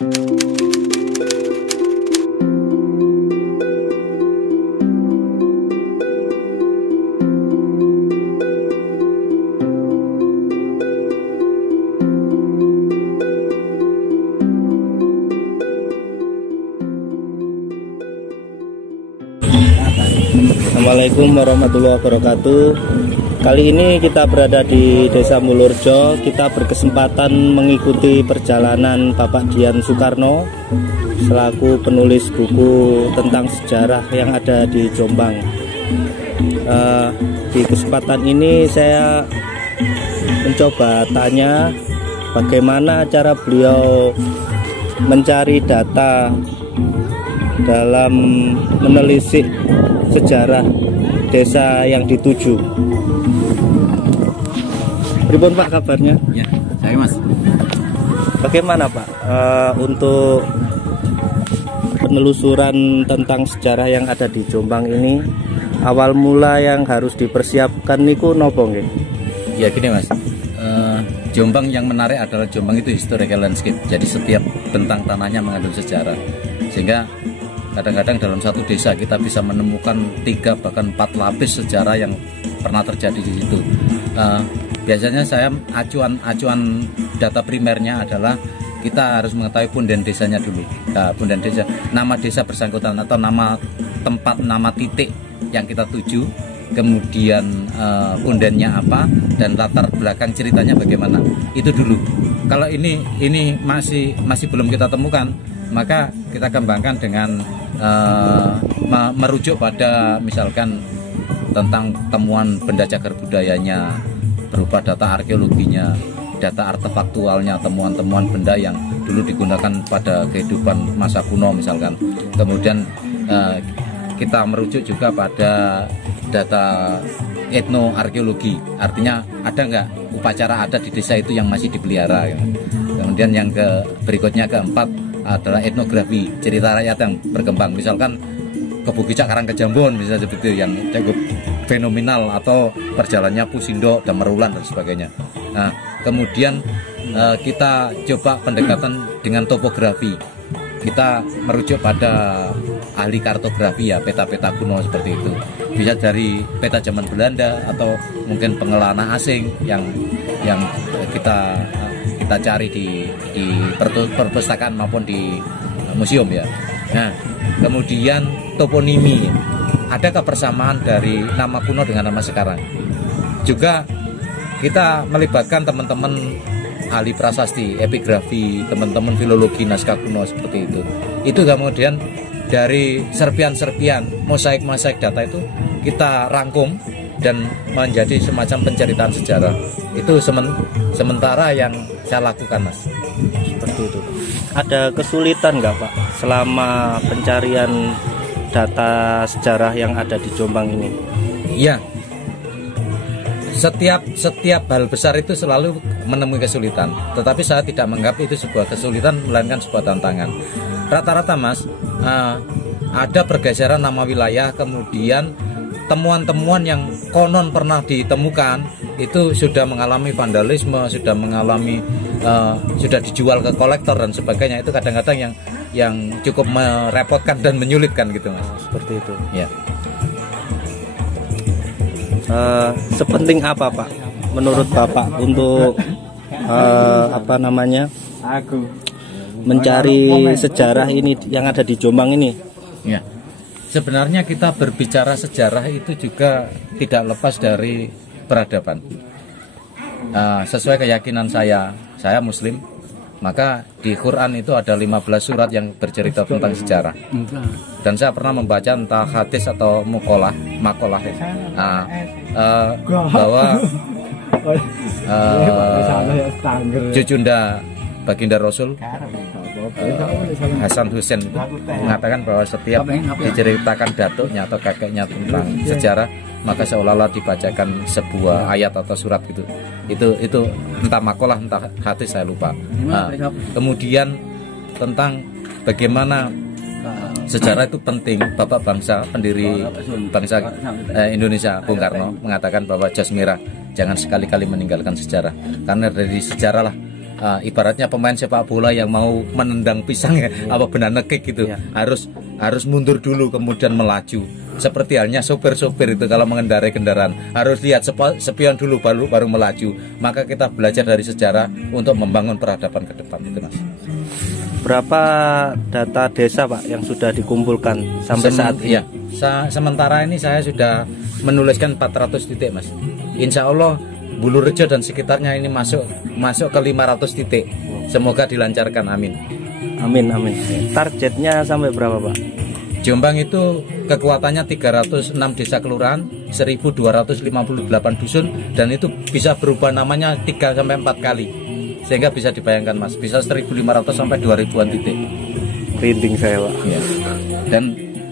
Assalamualaikum warahmatullahi wabarakatuh. Kali ini kita berada di Desa Mulurjo. Kita berkesempatan mengikuti perjalanan Bapak Dian Soekarno selaku penulis buku tentang sejarah yang ada di Jombang. Di kesempatan ini saya mencoba tanya bagaimana cara beliau mencari data dalam menelisik sejarah desa yang dituju. Pripun Pak kabarnya? Ya, saya Mas. Bagaimana Pak untuk penelusuran tentang sejarah yang ada di Jombang ini? Awal mula yang harus dipersiapkan niku nopo nggih? Ya gini Mas, Jombang yang menarik adalah Jombang itu historical landscape. Jadi setiap bentang tanahnya mengandung sejarah. Sehingga kadang-kadang dalam satu desa kita bisa menemukan 3 bahkan 4 lapis sejarah yang pernah terjadi di situ. Biasanya saya acuan data primernya adalah kita harus mengetahui punden desanya dulu. Punden desa, nama desa bersangkutan atau nama tempat, nama titik yang kita tuju, kemudian pundennya apa dan latar belakang ceritanya bagaimana. Itu dulu. Kalau ini masih belum kita temukan, maka kita kembangkan dengan merujuk pada misalkan tentang temuan benda cagar budayanya berupa data arkeologinya, data artefaktualnya, temuan-temuan benda yang dulu digunakan pada kehidupan masa kuno misalkan. Kemudian kita merujuk juga pada data etnoarkeologi, artinya ada nggak upacara adat di desa itu yang masih dipelihara. Kemudian yang berikutnya keempat adalah etnografi, cerita rakyat yang berkembang, misalkan Kebukicak Karangkejambon misalnya seperti itu yang cukup fenomenal, atau perjalanannya Pusindo dan Merulan dan sebagainya. Nah, kemudian kita coba pendekatan dengan topografi. Kita merujuk pada ahli kartografi ya, peta-peta kuno seperti itu. Bisa dari peta zaman Belanda atau mungkin pengelana asing yang kita cari di perpustakaan maupun di museum ya. Nah, kemudian toponimi, adakah persamaan dari nama kuno dengan nama sekarang? Juga kita melibatkan teman-teman ahli prasasti, epigrafi, teman-teman filologi naskah kuno seperti itu. Itu kemudian dari serpian-serpian, mosaik-mosaik data itu kita rangkum dan menjadi semacam penceritaan sejarah. Itu sementara yang saya lakukan Mas. Seperti itu. Ada kesulitan nggak Pak selama pencarian data sejarah yang ada di Jombang ini? Iya. Setiap hal besar itu selalu menemui kesulitan. Tetapi saya tidak menganggap itu sebuah kesulitan, melainkan sebuah tantangan. Rata-rata Mas, ada pergeseran nama wilayah, kemudian temuan-temuan yang konon pernah ditemukan itu sudah mengalami vandalisme, sudah mengalami sudah dijual ke kolektor dan sebagainya. Itu kadang-kadang yang cukup merepotkan dan menyulitkan gitu Mas. Seperti itu. Ya. Sepenting apa Pak menurut Bapak untuk mencari sejarah ini yang ada di Jombang ini? Ya. Sebenarnya kita berbicara sejarah itu juga tidak lepas dari peradaban. Sesuai keyakinan saya Muslim, maka di Quran itu ada 15 surat yang bercerita tentang sejarah. Dan saya pernah membaca entah hadis atau makalah bahwa Jujunda baginda Rasul Hasan Hussein itu mengatakan bahwa setiap diceritakan datuknya atau kakeknya tentang sejarah, maka seolah-olah dibacakan sebuah ayat atau surat gitu. Itu entah makalah entah hadis saya lupa. Kemudian tentang bagaimana sejarah itu penting. Bapak bangsa, pendiri bangsa Indonesia Bung Karno mengatakan bahwa jas merah, jangan sekali-kali meninggalkan sejarah, karena dari sejarah lah ibaratnya pemain sepak bola yang mau menendang pisang ya, apa benar nekik gitu, harus mundur dulu kemudian melaju. Seperti halnya sopir-sopir itu kalau mengendarai kendaraan harus lihat spion dulu baru melaju. Maka kita belajar dari sejarah untuk membangun peradaban ke depan itu, Mas. Berapa data desa Pak yang sudah dikumpulkan sampai saat ini? Ya, sementara ini saya sudah menuliskan 400 titik, Mas. Insya Allah Bulurejo dan sekitarnya ini masuk ke 500 titik. Semoga dilancarkan, amin. Amin, amin. Targetnya sampai berapa Pak? Jombang itu kekuatannya 306 desa kelurahan, 1258 dusun, dan itu bisa berubah namanya 3-4 kali. Sehingga bisa dibayangkan, Mas, bisa 1.500 sampai 2.000-an titik. Reading saya Pak. Ya. Dan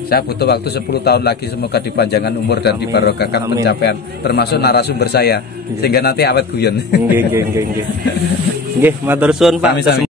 saya butuh waktu 10 tahun lagi, semoga dipanjangkan umur dan dibarokahkan pencapaian, termasuk narasumber saya, sehingga nanti awet guyon. Nggih, matur suwun Pak.